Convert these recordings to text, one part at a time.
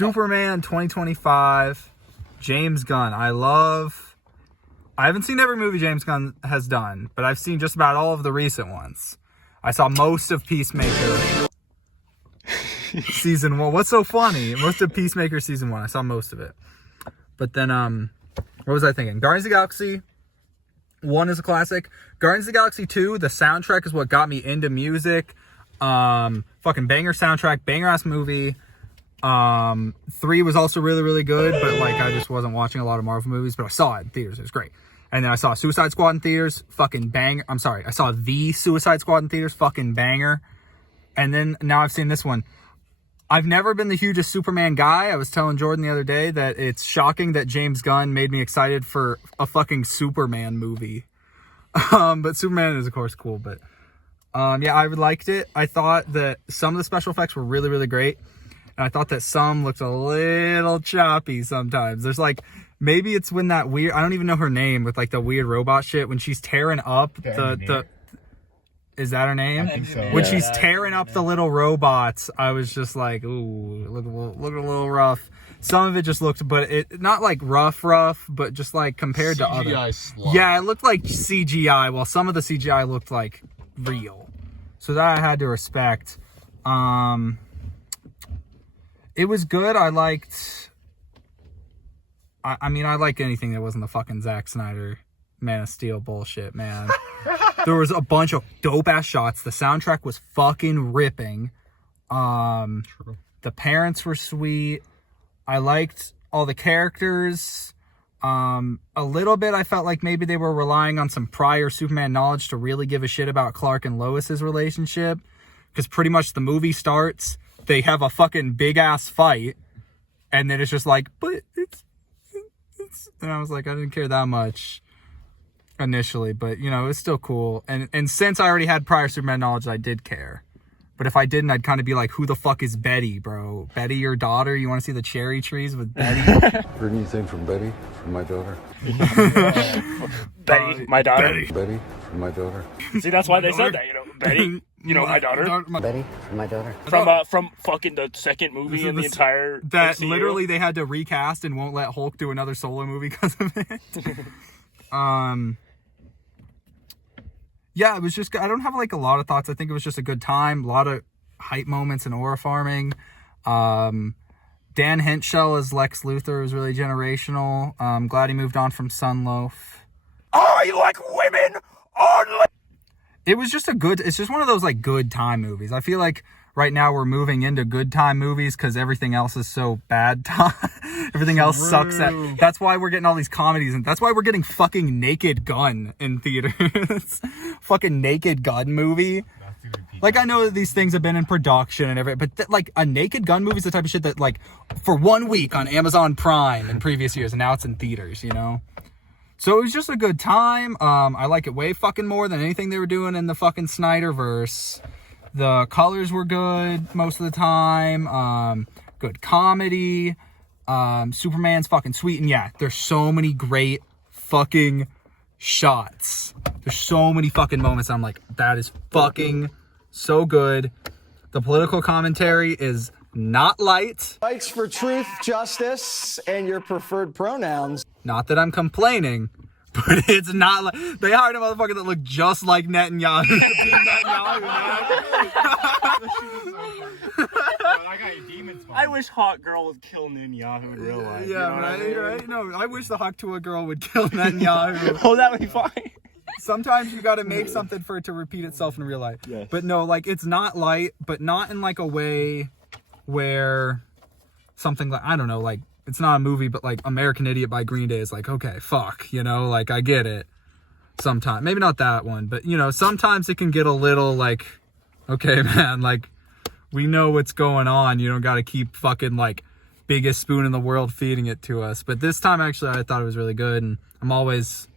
Superman 2025, James Gunn. I haven't seen every movie James Gunn has done, but I've seen just about all of the recent ones. I saw most of Peacemaker season 1. What's so funny? Most of Peacemaker season 1. I saw most of it. But then, what was I thinking? Guardians of the Galaxy 1 is a classic. Guardians of the Galaxy 2, the soundtrack is what got me into music. Fucking banger soundtrack, banger ass movie. 3 was also really, really good, but like I just wasn't watching a lot of Marvel movies, but I saw it in theaters. It was great. And then I saw Suicide Squad in theaters, fucking bang. I saw the Suicide Squad in theaters, fucking banger. And then now I've seen this one. I've never been the hugest Superman guy. I was telling Jordan the other day that it's shocking that James Gunn made me excited for a fucking Superman movie. But Superman is of course cool, but yeah, I liked it. I thought that some of the special effects were really, really great. And I thought that some looked a little choppy sometimes. There's like, maybe it's when that weird, I don't even know her name, with like the weird robot shit, when she's tearing up the is that her name? I think so. When she's tearing up the little robots, I was just like, ooh, look a little rough. Some of it just looked, but it not like rough, but just like compared to other. CGI slop. Yeah, it looked like CGI, while some of the CGI looked like real. So that I had to respect. It was good. I liked... I mean, I like anything that wasn't the fucking Zack Snyder Man of Steel bullshit, man. There was a bunch of dope-ass shots. The soundtrack was fucking ripping. True. The parents were sweet. I liked all the characters. A little bit, I felt like maybe they were relying on some prior Superman knowledge to really give a shit about Clark and Lois's relationship. Because pretty much the movie starts, they have a fucking big-ass fight, and then it's just like, but it's... And I was like, I didn't care that much initially, but, you know, it was still cool. And since I already had prior Superman knowledge, I did care. But if I didn't, I'd kind of be like, who the fuck is Betty, bro? Betty, your daughter? You want to see the cherry trees with Betty? Heard anything from Betty, from my daughter? Betty, my daughter. Betty, from my daughter. See, that's why they said that, you know. Betty, you know, my daughter. Betty, from my daughter. From fucking the second movie in the entire that MCU. Literally they had to recast and won't let Hulk do another solo movie because of it. Yeah, it was just, I don't have like a lot of thoughts. I think it was just a good time. A lot of hype moments in aura farming. Dan Henschel as Lex Luthor was really generational. I'm glad he moved on from Sunloaf. I like women only. It was just it's just one of those like good time movies. I feel like right now we're moving into good time movies because everything else is so bad time. Everything else sucks. That's why we're getting all these comedies, and that's why we're getting fucking Naked Gun in theaters. Fucking Naked Gun movie. Like, I know that these things have been in production and everything, but like a Naked Gun movie is the type of shit that like for 1 week on Amazon Prime in previous years, and now it's in theaters, you know? So it was just a good time. I like it way fucking more than anything they were doing in the fucking Snyderverse. The colors were good most of the time. Good comedy. Superman's fucking sweet. And yeah, there's so many great fucking shots. There's so many fucking moments. I'm like, that is fucking so good. The political commentary is not light. Fights for truth, justice, and your preferred pronouns. Not that I'm complaining, but it's not like they hired a motherfucker that looked just like Netanyahu. I wish Hot Girl would kill Netanyahu in real life. Yeah, you know what I mean? right. No, I wish the Hawk to a girl would kill Netanyahu. Oh, that would be fine. Sometimes you gotta make something for it to repeat itself in real life. Yes. But no, like it's not light, but not in like a way where something like, I don't know, like it's not a movie, but like American Idiot by Green Day is like, okay, fuck, you know, like I get it. Sometimes, maybe not that one, but you know, sometimes it can get a little like, okay, man, like we know what's going on. You don't gotta keep fucking like biggest spoon in the world feeding it to us. But this time, actually, I thought it was really good, and I'm always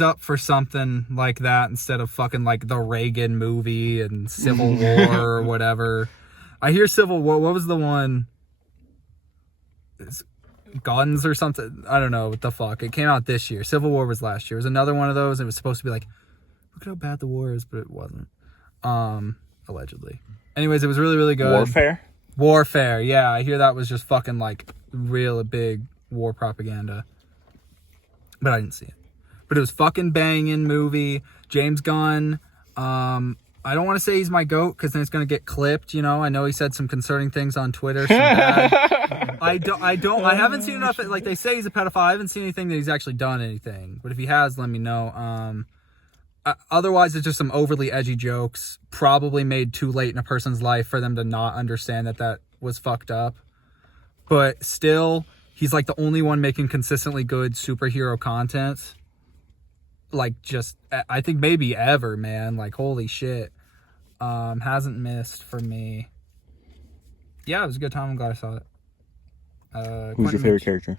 up for something like that instead of fucking like the Reagan movie and Civil War or whatever. I hear Civil War. What was the one? Guns or something. I don't know what the fuck. It came out this year. Civil War was last year. It was another one of those. It was supposed to be like, look at how bad the war is, but it wasn't. Allegedly. Anyways, it was really, really good. Warfare? Warfare. Yeah, I hear that was just fucking like real big war propaganda. But I didn't see it. But it was fucking banging movie. James Gunn. I don't want to say he's my GOAT because then it's going to get clipped, you know. I know he said some concerning things on Twitter. Some bad. I haven't seen enough. Like, they say he's a pedophile. I haven't seen anything that he's actually done anything. But if he has, let me know. Otherwise, it's just some overly edgy jokes, probably made too late in a person's life for them to not understand that was fucked up. But still, he's like the only one making consistently good superhero content. Like, just, I think maybe ever, man. Like, holy shit. Hasn't missed for me. Yeah, it was a good time. I'm glad I saw it. Who's your favorite character?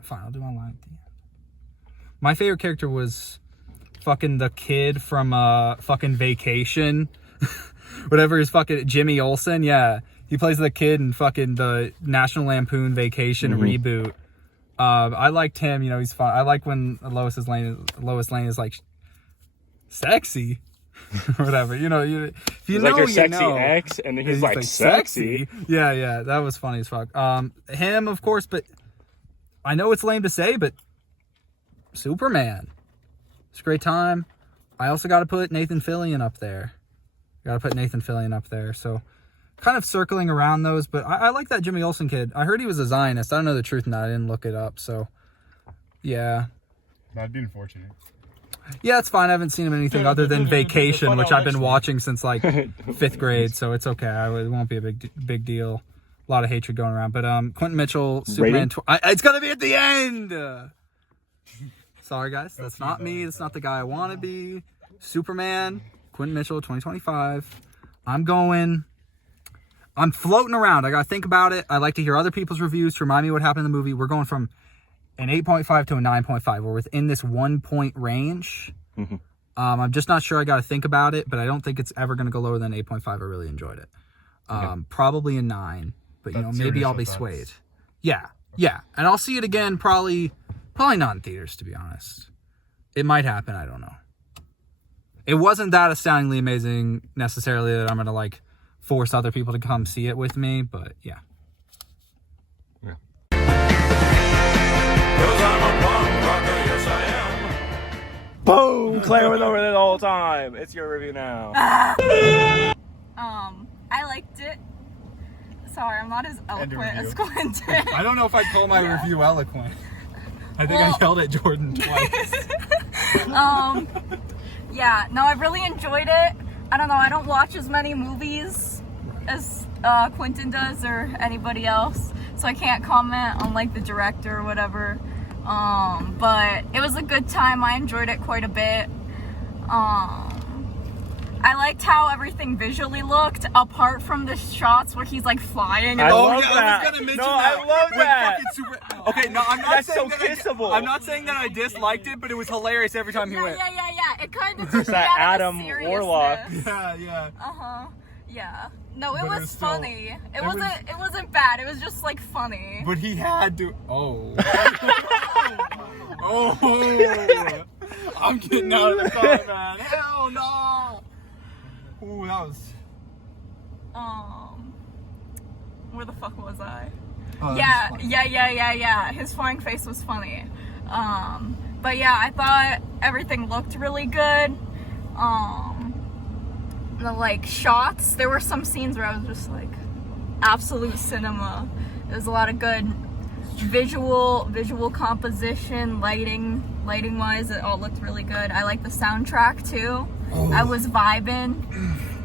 Fine, I'll do my line at the end. My favorite character was fucking the kid from fucking Vacation. Whatever his fucking Jimmy Olsen. Yeah, he plays the kid in fucking the National Lampoon Vacation reboot. I liked him. You know, he's fun. I like when Lois Lane is like sexy. Or whatever, you know, if you know, like your you sexy know. ex, and then he's like sexy. Yeah, that was funny as fuck. Him, of course, but I know it's lame to say, but Superman, it's a great time. I also got to put Nathan Fillion up there. So kind of circling around those, but I like that Jimmy Olsen kid. I heard he was a Zionist. I don't know the truth in that. I didn't look it up, so yeah. That'd be unfortunate. Yeah, it's fine. I haven't seen him in anything other than Vacation, which I've been watching since like 5th grade, so it's okay. It won't be a big deal. A lot of hatred going around, but Quentin Mitchell, Superman. It's gonna be at the end. Sorry, guys, that's not me. That's not the guy I want to be. Superman, Quentin Mitchell, 2025. I'm floating around. I gotta think about it. I like to hear other people's reviews to remind me what happened in the movie. We're going from an 8.5 to a 9.5. We're within this 1 point range. Mm-hmm. I'm just not sure. I got to think about it, but I don't think it's ever going to go lower than 8.5. I really enjoyed it. Probably a 9, but That's maybe I'll be thoughts. swayed. Yeah. And I'll see it again probably not in theaters, to be honest. It might happen. I don't know. It wasn't that astoundingly amazing necessarily that I'm going to like force other people to come see it with me, but yeah. Boom! Claire was over there the whole time. It's your review now. I liked it. Sorry, I'm not as eloquent as Quentin. I don't know if I'd call my review eloquent. I think I yelled at Jordan twice. Yeah, no, I really enjoyed it. I don't know, I don't watch as many movies as Quentin does or anybody else, so I can't comment on like the director or whatever. But it was a good time. I enjoyed it quite a bit. I liked how everything visually looked, apart from the shots where he's like flying. And I love yeah, that. I was gonna mention No, that. I love With that. fucking Okay, no, I'm not That's saying so that kissable. I'm not saying that I disliked it, but it was hilarious every time he went. Yeah. It kind of took me that out Adam of the Warlock. seriousness. Yeah. Yeah. No, it But it was was still- funny. It wasn't bad. It was just like funny. But he had to. Oh. Oh. I'm getting out of the car, man. Hell no. Ooh, that was. Where the fuck was I? Oh, Yeah. His flying face was funny. But yeah, I thought everything looked really good. The like shots, there were some scenes where I was just like, absolute cinema. There's a lot of good visual composition, lighting wise, it all looked really good. I like the soundtrack too. I was vibing.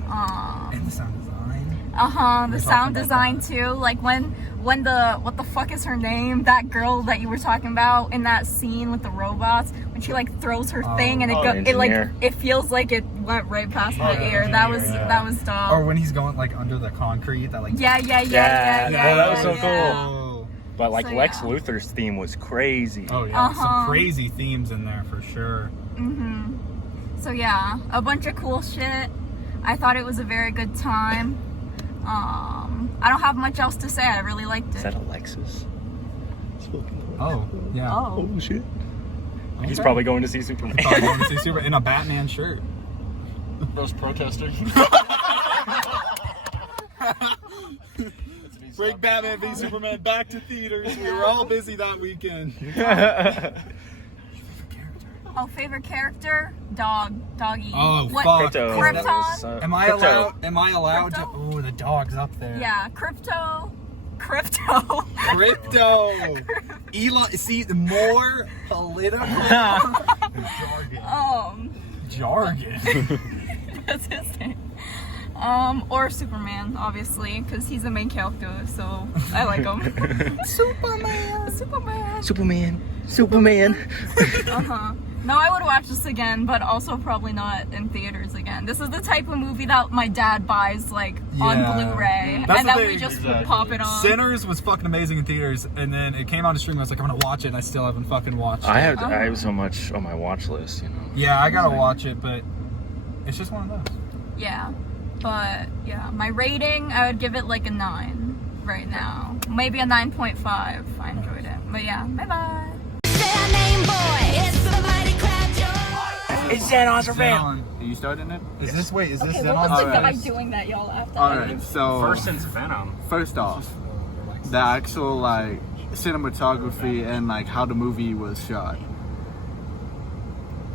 And the sound design. The sound design too. Like when the, what the fuck is her name? That girl that you were talking about in that scene with the robots, when she like throws her thing and it feels like it went right past my ear. That was dumb. Or when he's going like under the concrete, that like. Yeah. That was so cool. Oh. But like So, Lex yeah. Luthor's theme was crazy. Oh yeah, some crazy themes in there for sure. So yeah, a bunch of cool shit. I thought it was a very good time. I don't have much else to say. I really liked Is it. that Alexis? Oh yeah. Oh. Oh shit. Okay. He's probably going to see Superman. Probably going to see Super in a Batman shirt. Those protesters. Bring Batman v Superman back to theaters. We were all busy that weekend. Oh, favorite character? Doggy. Oh, what? fuck. Krypton? Am I Crypto. allowed to? Crypto? Ooh, the dog's up there. Yeah, Crypto. Crypto. Elon. See, the more political jargon. That's his name. Or Superman, obviously, because he's the main character, so I like him. Superman. Uh-huh. No, I would watch this again, but also probably not in theaters again. This is the type of movie that my dad buys, like, on Yeah. Blu-ray, That's and the then we thing. just Exactly. pop it on. Sinners was fucking amazing in theaters, and then it came out to stream. I was like, I'm gonna watch it, and I still haven't fucking watched it. I have so much on my watch list, you know. Yeah, I gotta watch it, but it's just one of those. Yeah, but yeah, my rating, I would give it like a 9 right now. Maybe a 9.5. I enjoyed it. But yeah, bye-bye. It's Xenon's Are you starting it? Is this Okay, what was the Alright. guy doing that y'all after? Alright, so First since Venom. first off, the actual like cinematography and like how the movie was shot.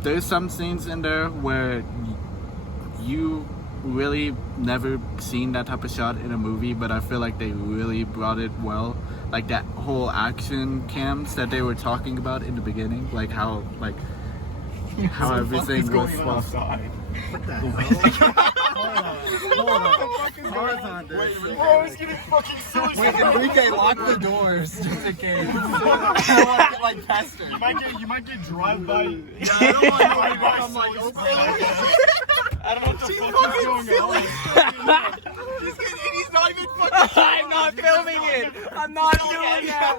There's some scenes in there where you really never seen that type of shot in a movie, but I feel like they really brought it well. Like that whole action cams that they were talking about in the beginning, like how everything was supposed to. Bro, he's getting fucking suicide. Wait, Enrique, lock the doors just in case. I want to get like pestered. You might get drive-by. Yeah, I don't want to I'm like, I don't know what the fuck is going on. He's not even fucking. I'm not filming it. I'm not doing that.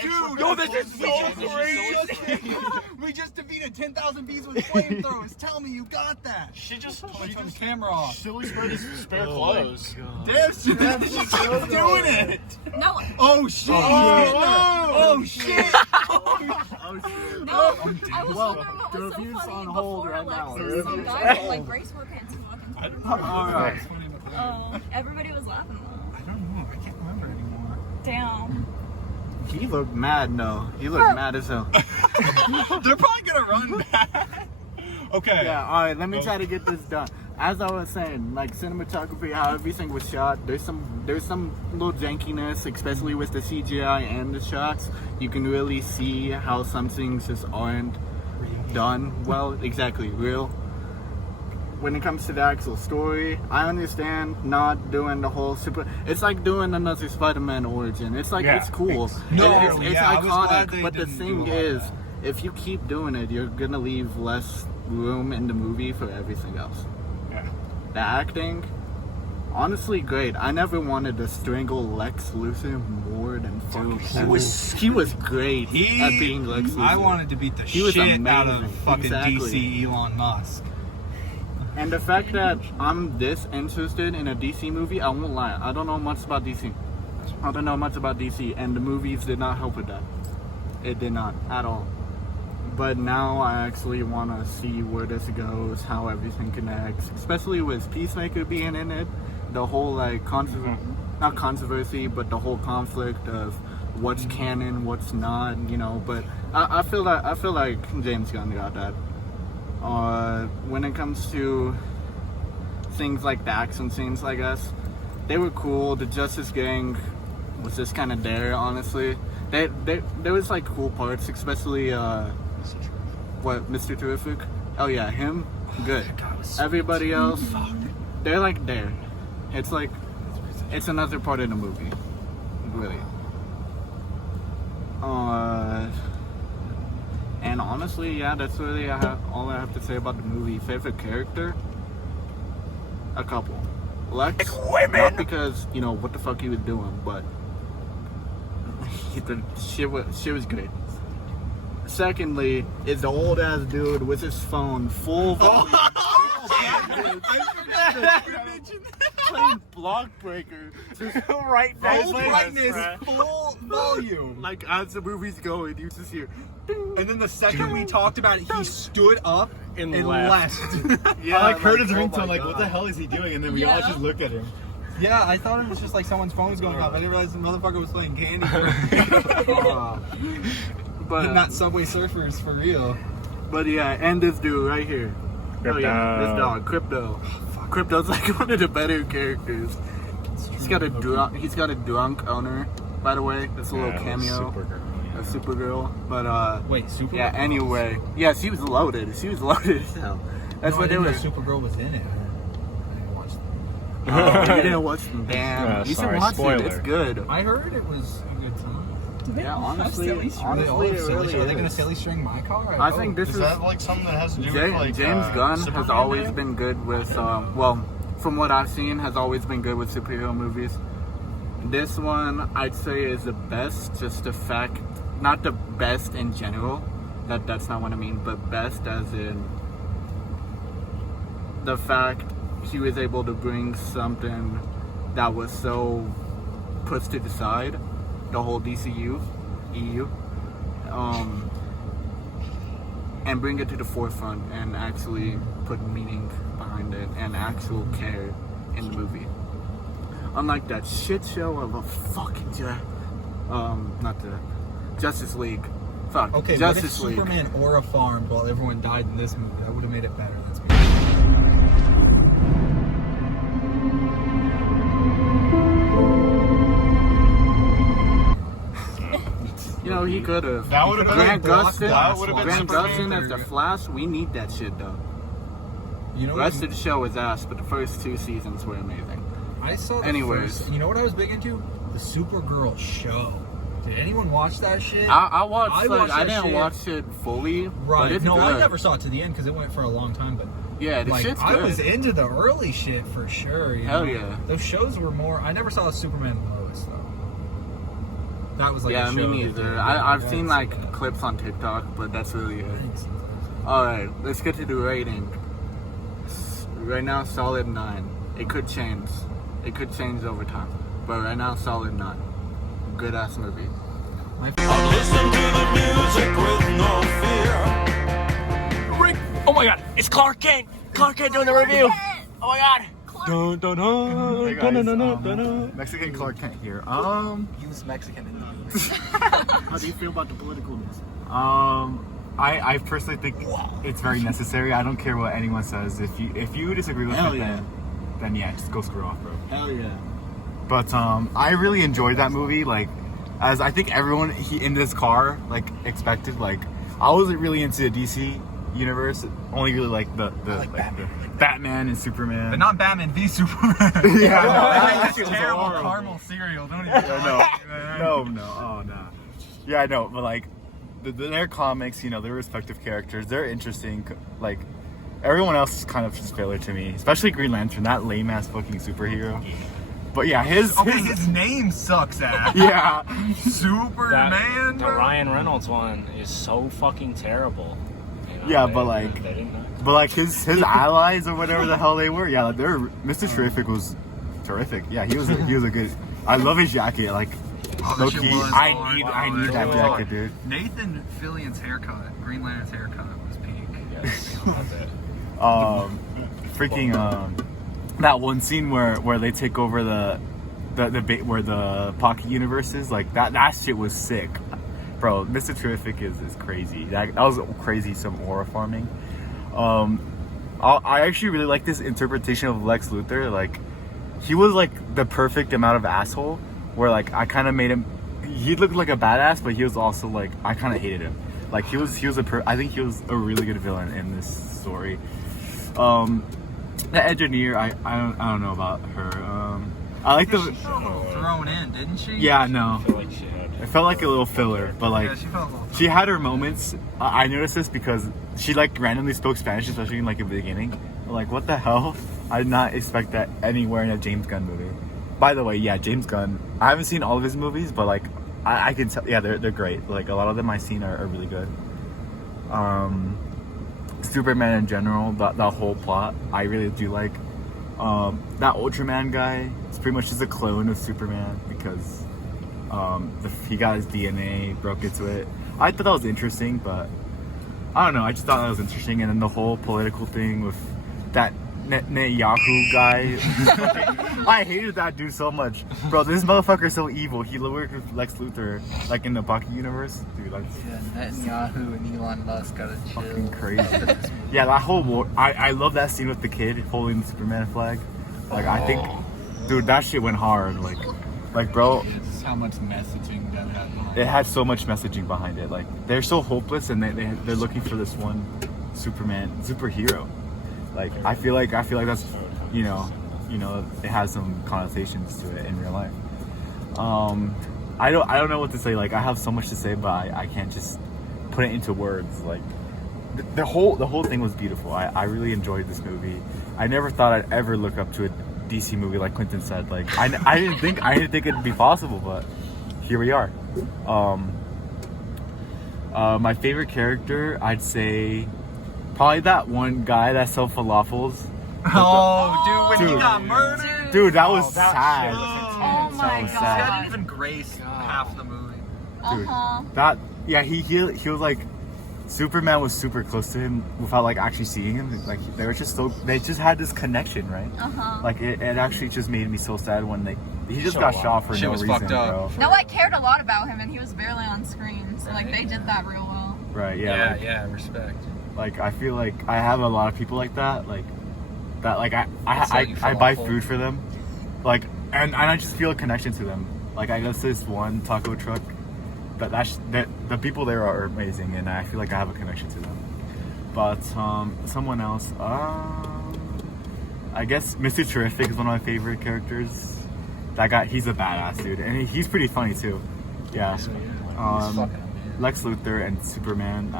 Dude, Yo, this is so crazy. We just defeated 10,000 bees with flamethrowers. Tell me you got that. She just Turn the camera off. silly spread his spare clothes. Damn, she's doing it. No, Oh shit. Oh shit. no, I was wondering what was so funny before, like, some guy with, like, racewear pants and walking through. Alright. Oh, everybody was laughing though. I don't know. I can't remember anymore. Damn. He looked mad, no. He looked mad as hell. They're probably gonna run back. Okay. Yeah, alright, let me try to get this done. As I was saying, like cinematography, how everything was shot, there's some little jankiness, especially with the CGI and the shots. You can really see how some things just aren't done well, exactly, real. When it comes to the actual story, I understand not doing the whole super. It's like doing another Spider-Man origin. It's like, Yeah. it's cool. No, it's yeah, I was glad iconic, they but the didn't thing do all is, that. if you keep doing it, you're gonna leave less room in the movie for everything else. Yeah. The acting, honestly, great. I never wanted to strangle Lex Luthor more than Phil. He was great at being Lex Luthor. I wanted to beat the He was shit out of amazing. fucking Exactly. DC Elon Musk. And the fact that I'm this interested in a DC movie, I won't lie. I don't know much about DC. And the movies did not help with that. It did not at all. But now I actually want to see where this goes, how everything connects, especially with Peacemaker being in it. The whole like not controversy, but the whole conflict of what's canon, what's not, you know. But I feel like James Gunn got that. When it comes to things like the action scenes, I guess they were cool. The Justice Gang was just kind of there, honestly. There was like cool parts, especially Mr. Terrific. Oh yeah, him, good. Everybody else, they're like there. It's like it's another part of the movie, really. And honestly, yeah, that's really all I have to say about the movie. Favorite character? A couple. Lex, not because, you know, what the fuck he was doing, but the shit was great. Secondly, is the old ass dude with his phone full volume. Playing Block Breaker. Right there. Full brightness, full volume. Like, as the movie's going, you just hear. And then the second we talked about it, he stood up and left. left. Yeah, I like heard his oh my ringtone, like, what the God. hell is he doing? And then we all Yeah. just look at him. Yeah, I thought it was just like someone's phone was going off. I didn't realize the motherfucker was playing Candy. But Not Subway Surfers for real. But yeah, and this dude right here. Oh yeah, this dog, Crypto. Crypto's like one of the better characters. He's got a drunk owner, by the way. That's a little cameo of Supergirl. But Wait, Supergirl? yeah. Anyway, yeah, she was loaded. She was loaded as hell. That's what they were. Supergirl was in it. I didn't watch that. Oh, you didn't watch them. Damn, you should watch it. It's good. I heard it was a good time. Yeah, honestly, Are they really gonna is. silly string my car? I think this Is is that like something that has to do with like James Gunn has Superman always Day? been good with well, from what I've seen, has always been good with superhero movies. This one I'd say is the best, just the fact, not the best in general, that's not what I mean, but best as in the fact he was able to bring something that was so put to the side, the whole DCU, EU, and bring it to the forefront and actually put meaning behind it and actual care in the movie. Unlike that shit show of a fucking not the Justice League. Fuck. Okay, Justice but if League. Superman Aura farmed while everyone died in this movie, that would have made it better. That's me. You know, he could have. That would have been Grant Gustin. That would have been Grant Superman. Gustin as the Flash. We need that shit though. You know The rest of the show is ass, but the first 2 seasons were amazing. I saw the Anyways. first, you know what I was big into? The Supergirl show. Did anyone watch that shit? I watched. I Like, watched I that didn't shit. watch it fully. But Right. it's No, good. I never saw it to the end because it went for a long time. But Yeah, the like, shit's I good. was into the early shit for sure. You Hell know? yeah. Those shows were more. I never saw Superman and Lois though. That was like Yeah, a me show that neither. did- I've yeah, seen it's- like clips on TikTok, but that's really it. Alright, let's get to the rating. Right now, solid 9. It could change. It could change over time. But right now, solid 9. Good ass movie. Rick! Oh my god, it's Clark Kent! Clark Kent doing the review! Oh my god! Dun, dun, dun, Hey dun, guys, dun, dun, dun, dun. Mexican Clark Kent here. He was Mexican in the movie. How do you feel about the politicalness? I personally think it's very necessary. I don't care what anyone says. If you disagree with Hell it, yeah. then yeah, just go screw off, bro. Hell yeah. But I really enjoyed that movie. Like, as I think everyone in this car like expected. Like, I wasn't really into the DC universe. Only really like the Batman and Superman. But not Batman v Superman. Yeah, That's no, terrible horrible. caramel cereal. Don't even. no, oh no. Yeah, I know, but like their comics, you know, their respective characters, they're interesting. Like everyone else is kind of just filler to me, especially Green Lantern, that lame ass fucking superhero. But yeah, his name sucks ass. yeah, Superman. The Ryan Reynolds one is so fucking terrible. You know, Yeah, they- but, like- they didn't. but like his allies or whatever the hell they were, yeah, like they're Mr. Terrific was terrific. Yeah, he was a good. I love his jacket. Like, low shit key, was I hard. need that Wow. jacket, dude. Nathan Fillion's haircut, Green Lantern's haircut was peak. Yes, I love it. Freaking that one scene where they take over the where the Pocket Universe is, like that shit was sick, bro. Mr. Terrific is crazy. That was crazy. Some aura farming. I actually really like this interpretation of Lex Luthor. Like, he was like the perfect amount of asshole, where like I kind of made him. He looked like a badass, but he was also like I kind of hated him. Like I think he was a really good villain in this story. The engineer, I don't know about her. I like the. Thrown in, didn't she? Yeah, no. I feel like she had. It felt like a little filler, but like Yeah, she felt a little. she had her moments. I noticed this because she like randomly spoke Spanish, especially in like the beginning. I'm like, what the hell? I did not expect that anywhere in a James Gunn movie. By the way, yeah, James Gunn. I haven't seen all of his movies, but like I can tell. Yeah, they're great. Like a lot of them I've seen are really good. Superman in general, the whole plot, I really do like. That Ultraman guy is pretty much just a clone of Superman because he got his DNA, broke into it. I thought that was interesting, but I don't know. I just thought that was interesting, and then the whole political thing with that Netanyahu guy. I hated that dude so much, bro. This motherfucker's so evil. He worked with Lex Luthor, like in the Bucky universe, dude. That's Netanyahu and Elon Musk gotta chill. fucking crazy. Yeah, that whole war. I love that scene with the kid holding the Superman flag. Like I think, dude, that shit went hard. Like, bro. It's how much messaging that had. It had so much messaging behind it. Like they're so hopeless, and they're looking for this one superhero. Like I feel like that's you know it has some connotations to it in real life. I don't know what to say. Like I have so much to say, but I can't just put it into words. Like the whole thing was beautiful. I really enjoyed this movie. I never thought I'd ever look up to a DC movie like Clinton said. Like I didn't think it'd be possible, but here we are. My favorite character, I'd say, probably that one guy that sold falafels. Oh, dude, when Dude. he got murdered. Dude, that was that sad. shit was Oh intense. my was He sad. hadn't even graced half the movie. Dude, Uh-huh. that he was like, Superman was super close to him without like actually seeing him. Like they just had this connection, right? Uh-huh. Like it actually just made me so sad when he just got shot for Shit no was reason, fucked up. bro. No, I cared a lot about him, and he was barely on screen, so like they did that real well. Right? Yeah. Respect. Like I feel like I have a lot of people like that. Like I selling buy falafel. food for them. Like and I just feel a connection to them. Like I go to this one taco truck. That the people there are amazing, and I feel like I have a connection to them. But someone else, I guess Mr. Terrific is one of my favorite characters. That guy, he's a badass dude, and he's pretty funny too. Yeah. Lex Luthor and Superman.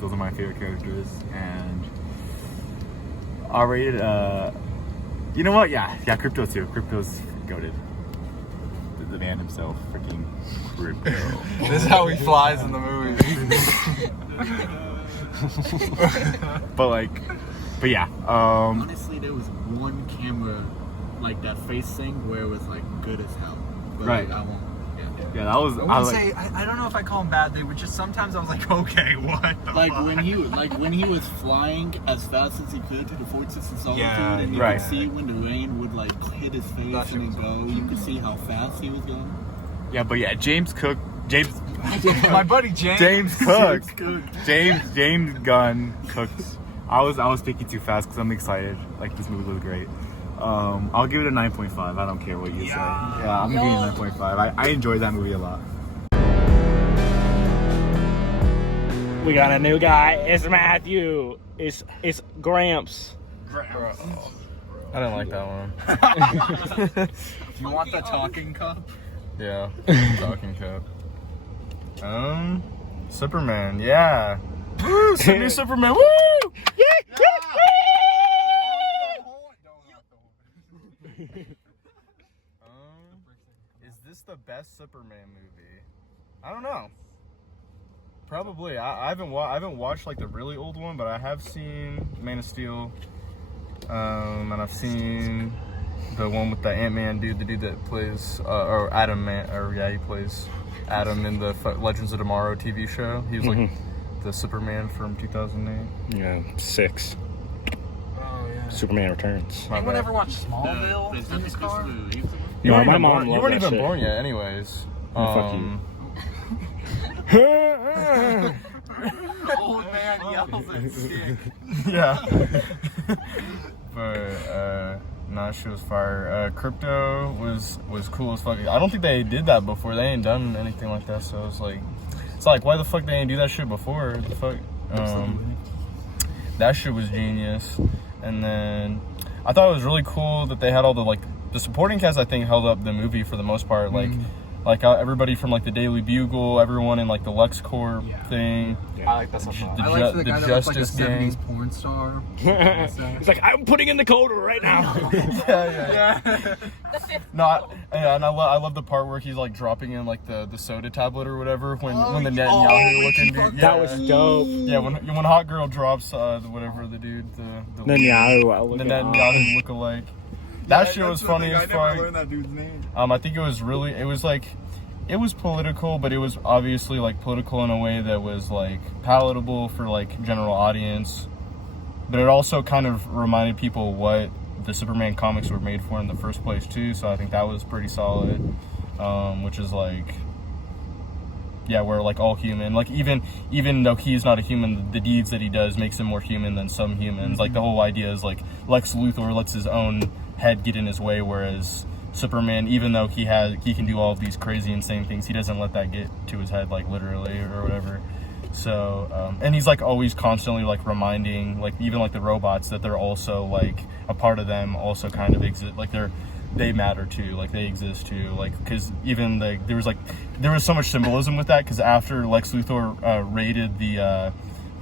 Those are my favorite characters, and R-rated. You know what? Yeah, Crypto too. Crypto's goated. The man himself, freaking Crypto. This is how he flies in the movie. but yeah. Honestly, there was one camera, like that face thing, where it was like good as hell. But Right. I won't. Yeah, that was. I would say I don't know if I call him bad. They were just sometimes I was like, okay, what? The Like fuck? when he was flying as fast as he could to the Fortress of Solitude, Yeah, and you right. could see when the rain would like hit his face That shit and was then go, you could see how fast he was going. Yeah, but yeah, James my buddy James. James Cook. James Gunn cooked. I was speaking too fast because I'm excited. Like this movie was great. I'll give it a 9.5. I don't care what you say. Yeah, I'm giving it a 9.5. I enjoyed that movie a lot. We got a new guy. It's Matthew. It's Gramps. I didn't like that one. You want the talking cup? Yeah, talking cup. Superman. Yeah. Woo, new Superman. Woo! Is this the best Superman movie? I don't know. Probably. I haven't watched like the really old one, but I have seen Man of Steel. And I've seen the one with the Ant-Man dude, the dude that plays or Adam Man, or yeah, he plays Adam in the Legends of Tomorrow TV show. He was like the Superman from 2008. Yeah, 6. Oh, yeah. Superman Returns. My Anyone bad. ever watch Smallville in this car? You weren't my even mom born. You loved weren't that even shit. born yet, anyways. Fuck you. Old man yells at stick. Yeah. But nah, she was fire. Crypto was cool as fuck. I don't think they did that before. They ain't done anything like that. So it's like why the fuck they ain't do that shit before? The fuck. That shit was genius. And then I thought it was really cool that they had all the supporting cast. I think held up the movie for the most part. Like everybody from like the Daily Bugle, everyone in like the LexCorp thing. I like that stuff. The I like the Ju- guy the that looks like a Justice Gang. 70s porn star. It's like, I'm putting in the code right now. Yeah. No, and I love the part where he's like dropping in like the soda tablet or whatever when the Netanyahu looking dude. Yeah. That was dope. Yeah, when Hot Girl drops whatever the dude the Netanyahu. the Netanyahu look-alike. That shit was funny as fuck. that dude's name. I think it was political, but it was obviously like political in a way that was like palatable for like general audience. but it also kind of reminded people what the Superman comics were made for in the first place too. So I think that was pretty solid. Which is like, yeah, we're like all human. Like even though he's not a human, the deeds that he does makes him more human than some humans. Like the whole idea is like Lex Luthor lets his own head get in his way, whereas Superman, even though he can do all of these crazy insane things, he doesn't let that get to his head, like literally or whatever. So and he's like always constantly like reminding, like even like the robots, that they're also like a part of them also kind of exist, like they matter too, like they exist too, like because even like there was so much symbolism with that, because after Lex Luthor raided the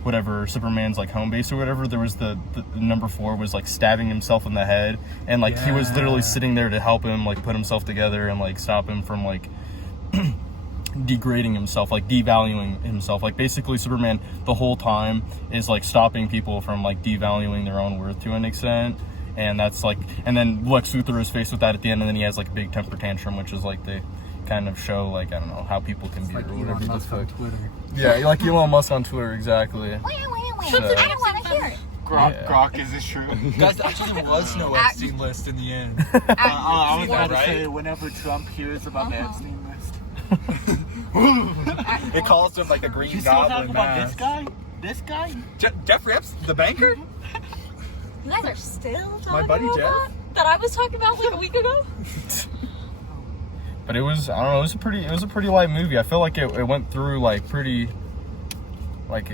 whatever Superman's like home base or whatever, there was the number 4 was like stabbing himself in the head, and like he was literally sitting there to help him like put himself together and like stop him from like degrading himself, like devaluing himself. Like basically Superman the whole time is like stopping people from like devaluing their own worth to an extent. And that's like, and then Lex Luthor is faced with that at the end, and then he has like a big temper tantrum, which is like they kind of show like, I don't know, how people can be or whatever the fuck. Yeah, like Elon Musk on Twitter, exactly. Wait. So, I don't want to hear it. Grok, is this true? Guys, there actually was no Epstein list in the end. I was about to right? say, whenever Trump hears about the Epstein list. It calls him like a green You still goblin talking about mask. this guy? Jeffrey Epstein, the banker? You guys are still talking My buddy about Jeff? that I was talking about like a week ago? But it was, I don't know, it was a pretty light movie. I feel like it went through like pretty, like,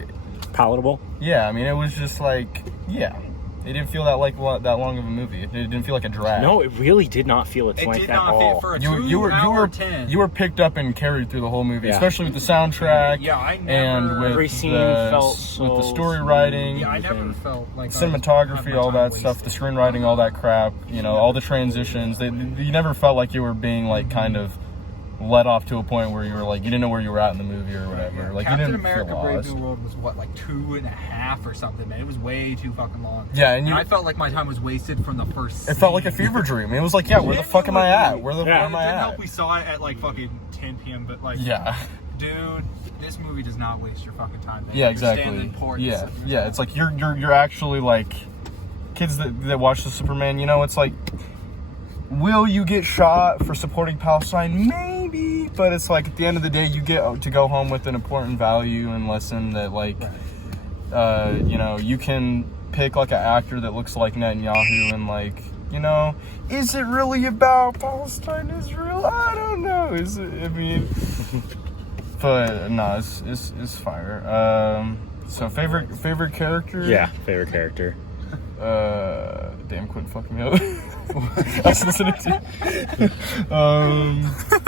Palatable. yeah, I mean, it was just like, yeah. It didn't feel that long of a movie. It didn't feel like a drag. No, it really did not feel its It length did at not all. fit for a You were picked up and carried through the whole movie, Yeah. especially with the soundtrack. Yeah, I and never- with Every scene felt so with the story writing, Yeah, I never felt like cinematography, all that stuff, the screenwriting, all that crap. You know, all the transitions. You never felt like you were being like kind of led off to a point where you were like you didn't know where you were at in the movie or whatever. Like Captain you didn't America feel Brave lost. New World was what, like 2.5 or something, man. It was way too fucking long. Yeah, and I felt like my time was wasted from the first It felt like a scene. fever dream. It was like, yeah, where the fuck am I at? Where the fuck am It I didn't at? help we saw it at like fucking 10 p.m. But like, Yeah. dude, this movie does not waste your fucking time. Man. Yeah, Understand exactly. the importance Yeah, of your yeah. It's like you're actually like kids that watch the Superman. You know, it's like, will you get shot for supporting Palestine? Maybe, but it's like at the end of the day, you get to go home with an important value and lesson that like, you know, you can pick like an actor that looks like Netanyahu and like, you know, is it really about Palestine, Israel? I don't know. Is it? I mean. But no, it's fire. So favorite character? Yeah, favorite character. Damn, quit fucking me up. I was listening to.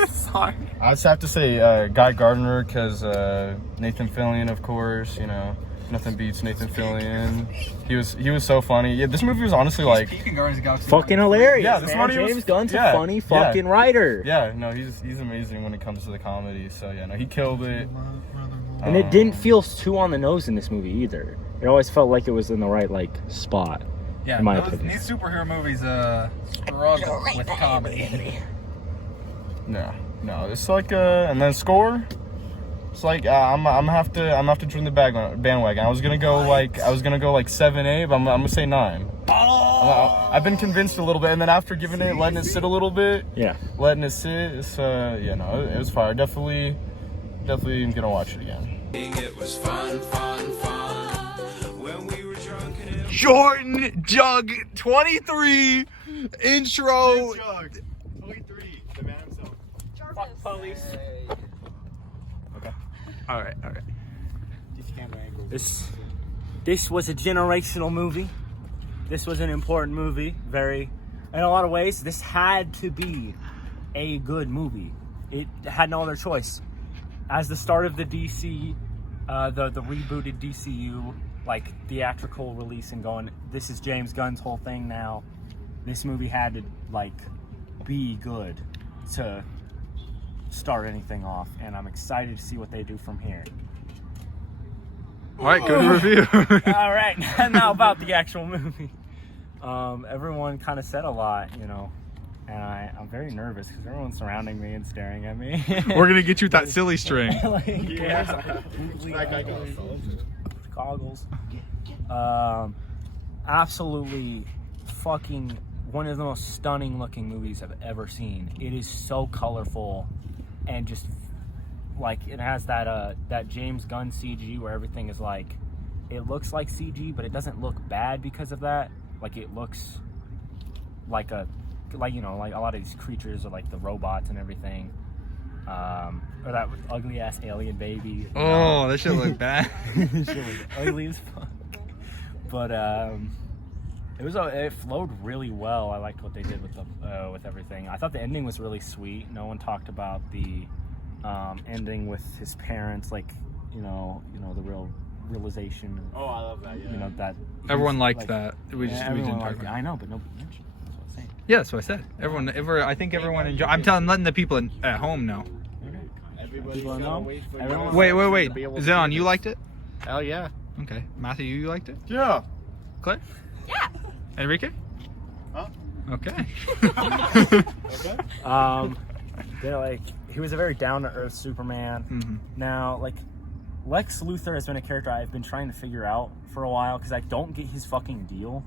Sorry. I just have to say Guy Gardner, because Nathan Fillion, of course. You know, nothing beats Nathan Fillion. He was so funny. Yeah, this movie was honestly like Peak and Guardians of the Galaxy. Fucking hilarious. Yeah, this man. one he was- James Gunn's yeah, a funny yeah. fucking writer. yeah, no, he's amazing when it comes to the comedy. So yeah, no, he killed it. And it didn't feel too on the nose in this movie either. It always felt like it was in the right like spot. Yeah, in my these opinion. superhero movies struggle with comedy. No, it's like and then score. It's like I'm gonna have to join the bandwagon. I was gonna go like 7-8, but I'm gonna say 9. I've been convinced a little bit, and then after letting it sit a little bit, letting it sit, it's it was fire. Definitely gonna watch it again. It was fun when we were drunk and Jordan Jug 23 intro. 23, the man himself. Fuck police. All right. This was a generational movie. This was an important movie. In a lot of ways, this had to be a good movie. It had no other choice. As the start of the DC, the rebooted DCU, like theatrical release and going, this is James Gunn's whole thing now. This movie had to like be good to start anything off, and I'm excited to see what they do from here. All right, good review. All right, now about the actual movie. Everyone kind of said a lot, you know, and I'm very nervous because everyone's surrounding me and staring at me. We're gonna get you with that silly string. Goggles. absolutely fucking one of the most stunning looking movies I've ever seen. It is so colorful and just like it has that James Gunn CG where everything is like, it looks like CG, but it doesn't look bad because of that. Like it looks like you know, like a lot of these creatures are like the robots and everything. Or that ugly ass alien baby. Oh, that shit look bad. Shit was ugly as fuck. But it flowed really well. I liked what they did with everything. I thought the ending was really sweet. No one talked about the ending with his parents, like you know the realization. Oh, I love that. Yeah. You know that Everyone liked that. We didn't talk liked about it. I know, but nobody mentioned it. That's what I'm saying. Yeah, that's what I said. I think everyone enjoyed. I'm letting the people at home know. Everybody's People gotta know? wait for Everyone- Wait. to be able to Zenon, see you this. liked it? Hell yeah. Okay. Matthew, you liked it? Yeah. Claire? Yeah. Enrique? Huh? Okay. They're like, he was a very down-to-earth Superman. Mm-hmm. Now, like, Lex Luthor has been a character I've been trying to figure out for a while because I don't get his fucking deal.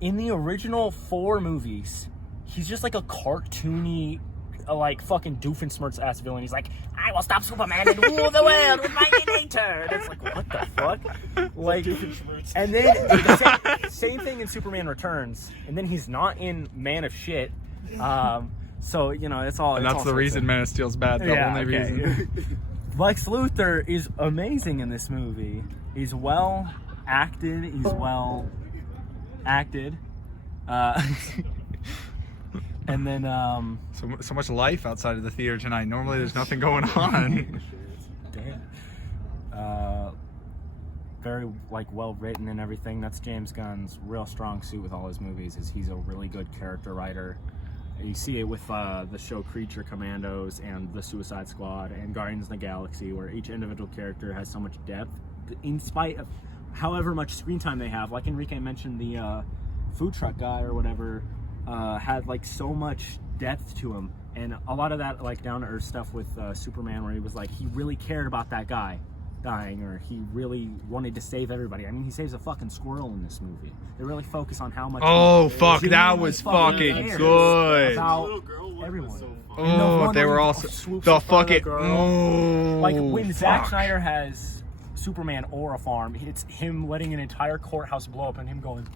In the original 4 movies, he's just like a cartoony, like fucking Doofenshmirtz ass villain. He's like, I will stop Superman and rule the world with my nature. And it's like, what the fuck? Like, and then the same thing in Superman Returns, and then he's not in Man of Shit. So you know, it's all. And it's that's all the sorts reason of- Man of Steel's bad. The Yeah, only okay. reason. Lex Luthor is amazing in this movie. He's well acted. He's well acted. And then So much life outside of the theater tonight. Normally, there's nothing going on. damn. Very like well written and everything. That's James Gunn's real strong suit with all his movies. Is he's a really good character writer. You see it with the show Creature Commandos and the Suicide Squad and Guardians of the Galaxy, where each individual character has so much depth, in spite of however much screen time they have. Like Enrique mentioned, the food truck guy or whatever had like so much depth to him, and a lot of that like down to earth stuff with Superman, where he was like he really cared about that guy dying, or he really wanted to save everybody. I mean, he saves a fucking squirrel in this movie. They really focus on how much. Oh, he fuck, that genuinely was fucking cares good. about everyone. Oh, they were also the fucking. Oh, Like when Zack fuck. Snyder has Superman or a farm, it's him letting an entire courthouse blow up and him going.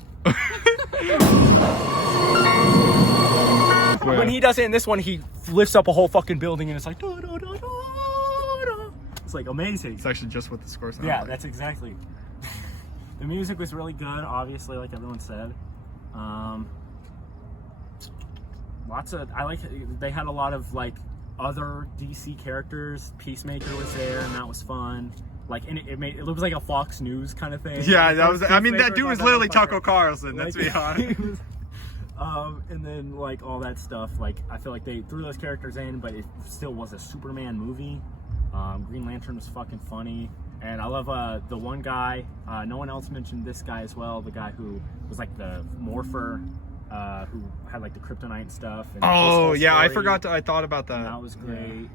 When he does it in this one, he lifts up a whole fucking building and it's like. Da, da, da, da, da. It's like amazing. It's actually just what the score sounded Yeah, like. that's exactly. The music was really good, obviously, like everyone said. They had a lot of like other DC characters. Peacemaker was there, and that was fun. Like, and it was like a Fox News kind of thing. Yeah, that was. I mean, that Peacemaker dude was that literally motherfucker. Tucker Carlson. Let's be honest. And then like all that stuff. Like, I feel like they threw those characters in, but it still was a Superman movie. Green Lantern was fucking funny, and I love the one guy. No one else mentioned this guy as well. The guy who was like the morpher, who had like the kryptonite and stuff. And his Oh whole yeah, I story, forgot. I thought about and that. that was great.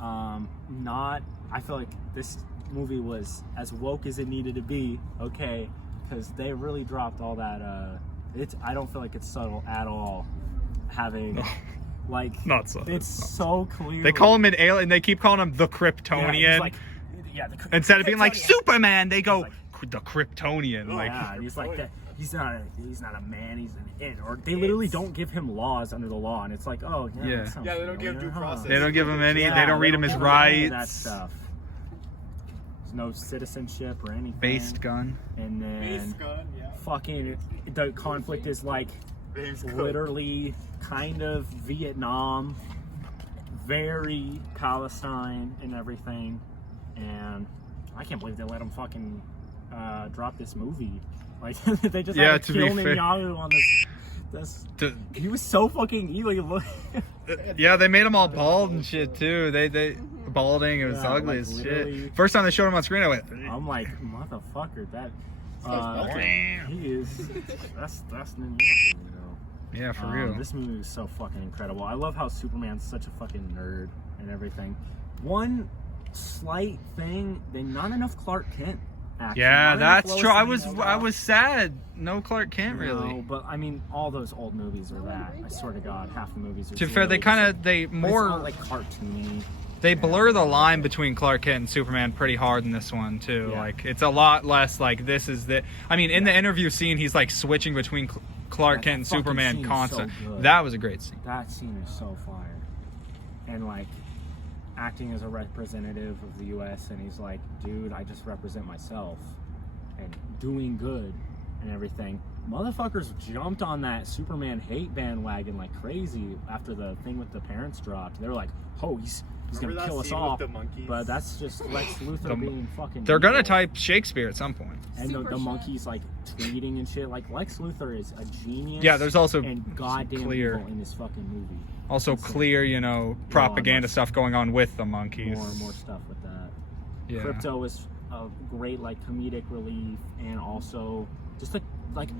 I feel like this movie was as woke as it needed to be. Okay, because they really dropped all that. I don't feel like it's subtle at all. Having. Like, Not so. it's so clear. They call him an alien. They keep calling him the Kryptonian. Instead of being like Superman, they go the Kryptonian. Oh, like, yeah, he's like that. He's not a man. He's an it. Or they literally don't give him laws under the law, and it's like, oh yeah. Yeah. that sounds Yeah, they don't give familiar, due huh? process. they don't give him any. Yeah, they don't read him his give any of that rights. stuff. There's no citizenship or anything. Based gun. And then fucking the conflict is like literally kind of Vietnam, very Palestine and everything, and I can't believe they let him fucking drop this movie. Like they just had to to be kill fair. Netanyahu on this. He was so fucking evil. Yeah, they made him all bald and shit too. They balding. It was Yeah, ugly like, as literally. shit. First time they showed him on screen, I went. I'm like, motherfucker, that. Damn. He is. That's Netanyahu, you know. Yeah, for real. This movie is so fucking incredible. I love how Superman's such a fucking nerd and everything. One slight thing, they not enough Clark Kent. action. Yeah, Not that's enough true. Lois Lane, I was sad. No Clark Kent No, really. but I mean, all those old movies are that. I swear to God, half the movies are. To be fair, they it's more not like cartoony. they blur the line between Clark Kent and Superman pretty hard in this one too. Yeah. Like it's a lot less like this is the. I mean, in the interview scene, he's like switching between Clark That Kent and fucking Superman scene is constant. so good. That was a great scene. That scene is so fire. And like acting as a representative of the US, and he's like, dude, I just represent myself and doing good and everything. Motherfuckers jumped on that Superman hate bandwagon like crazy after the thing with the parents dropped. They were like, oh, he's Remember gonna that kill us scene all. with the monkeys? But that's just Lex Luthor being fucking They're gonna evil. type Shakespeare at some point. And the monkeys like tweeting and shit. Like Lex Luthor is a genius. Yeah, there's also and goddamn clear- evil in this fucking movie. Also Insane. clear, you know, propaganda much- stuff going on with the monkeys. More and more stuff with that. Yeah. Crypto was a great like comedic relief, and also just like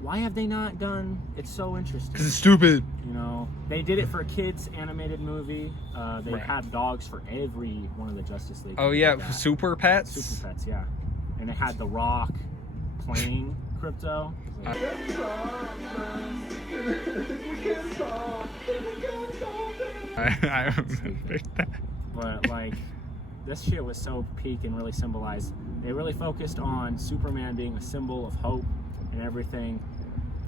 why have they not done? It's so interesting. Because it's stupid. You know, they did it for a kids animated movie. They Right. had dogs for every one of the Justice League. Oh movies yeah, like that. Super Pets. Super Pets, yeah. And they had The Rock playing Crypto. I remember that. But like, this shit was so peak and really symbolized. They really focused on Superman being a symbol of hope and everything,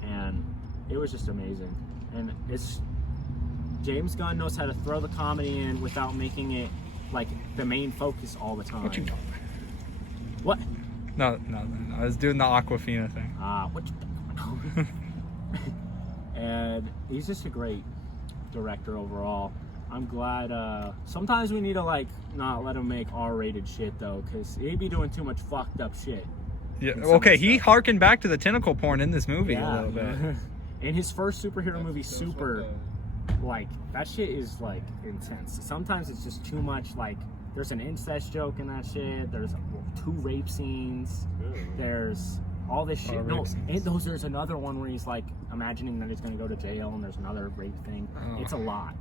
and it was just amazing. And it's James Gunn knows how to throw the comedy in without making it like the main focus all the time. What you doing? What? No. I was doing the Aquafina thing. What you And he's just a great director overall. I'm glad. Sometimes we need to like not let him make R-rated shit though, because he'd be doing too much fucked up shit. Yeah. in some Okay, of the he stuff. harkened back to the tentacle porn in this movie a Yeah. little bit. In his first superhero movie, Super, like that shit is like intense. Sometimes it's just too much. Like there's an incest joke in that shit. There's 2 rape scenes. There's all this shit. No, and there's another one where he's like imagining that he's gonna go to jail, and there's another rape thing. Oh. It's a lot.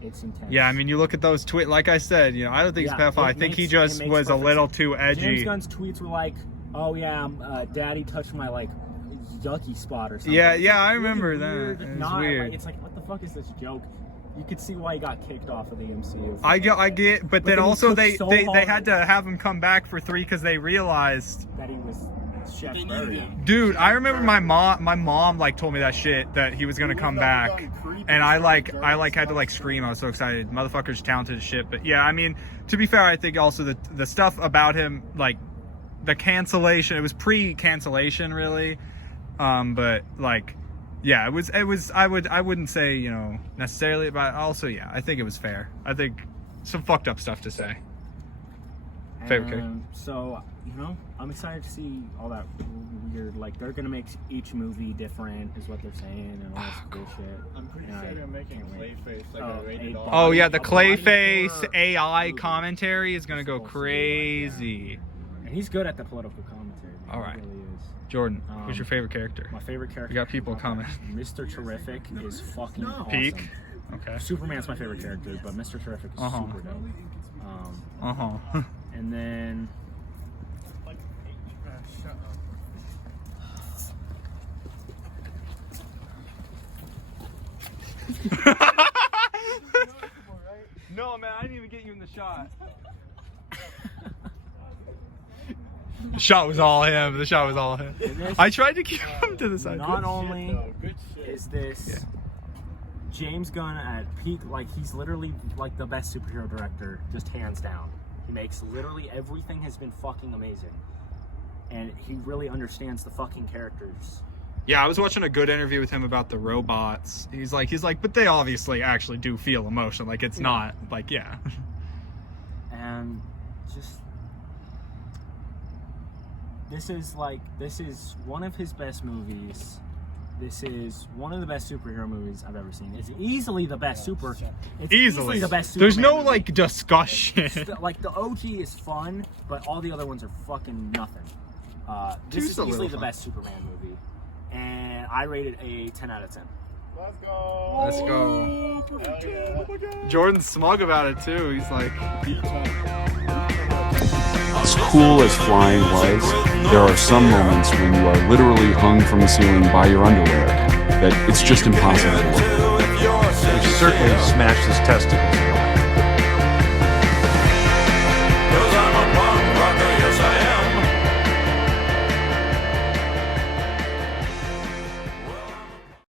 It's intense. Yeah, I mean, you look at those tweets. Like I said, you know, I don't think he's Yeah, pedophile. I it think he makes- just it makes was a perfect little sense. too edgy. James Gunn's tweets were like, "Oh yeah, Daddy touched my like yucky spot or something." Yeah, It's, yeah, like, I really remember that. weird, It was not, weird. Like, it's like, what the fuck is this joke? You could see why he got kicked off of the MCU. I get, but then then he also took they so they hard. had to have him come back for 3 because they realized. that he was Chef Murray. Dude, I remember my mom like told me that shit that he was gonna come back, and I had to like scream. I was so excited. Motherfucker's talented as shit. But yeah, I mean, to be fair, I think also the stuff about him, like the cancellation, it was pre-cancellation really, but like, yeah, it was. I wouldn't say, you know, necessarily, but also yeah, I think it was fair. I think some fucked up stuff to say. Favorite character. So, you know, I'm excited to see all that weird, like, they're gonna make each movie different, is what they're saying, and all this bullshit. I'm pretty And sure I they're making can't wait. Clayface like Oh, a rated a R. Oh yeah, the a body Clayface horror AI movie. commentary is gonna go Supposed to be like that. crazy. And he's good at the political commentary. Man. All right. He really is. Jordan, who's your favorite character? My favorite character. We got people coming. Mr. Terrific is fucking awesome. Peak. Okay. Superman's my favorite character, but Mr. Terrific is Uh-huh. super dope. And then No, man, I didn't even get you in the shot. The shot was all him. The shot was all him. I tried to keep him to the side. not only is this James Gunn at peak, like he's literally like the best superhero director, just hands down. He makes literally everything has been fucking amazing. And he really understands the fucking characters. Yeah, I was watching a good interview with him about the robots. He's like, but they obviously actually do feel emotion. Like it's not like, yeah. And just this is one of his best movies. This is one of the best superhero movies I've ever seen. It's easily the best It's easily the best. There's Superman no movie. like discussion. Like the OG is fun, but all the other ones are fucking nothing. This Two's is a little easily the fun. best Superman movie, and I rated a 10 out of 10. Let's go. Jordan's smug about it too. He's like, As cool as flying was, there are some moments when you are literally hung from the ceiling by your underwear that it's just impossible to look. He certainly smashed his testicles.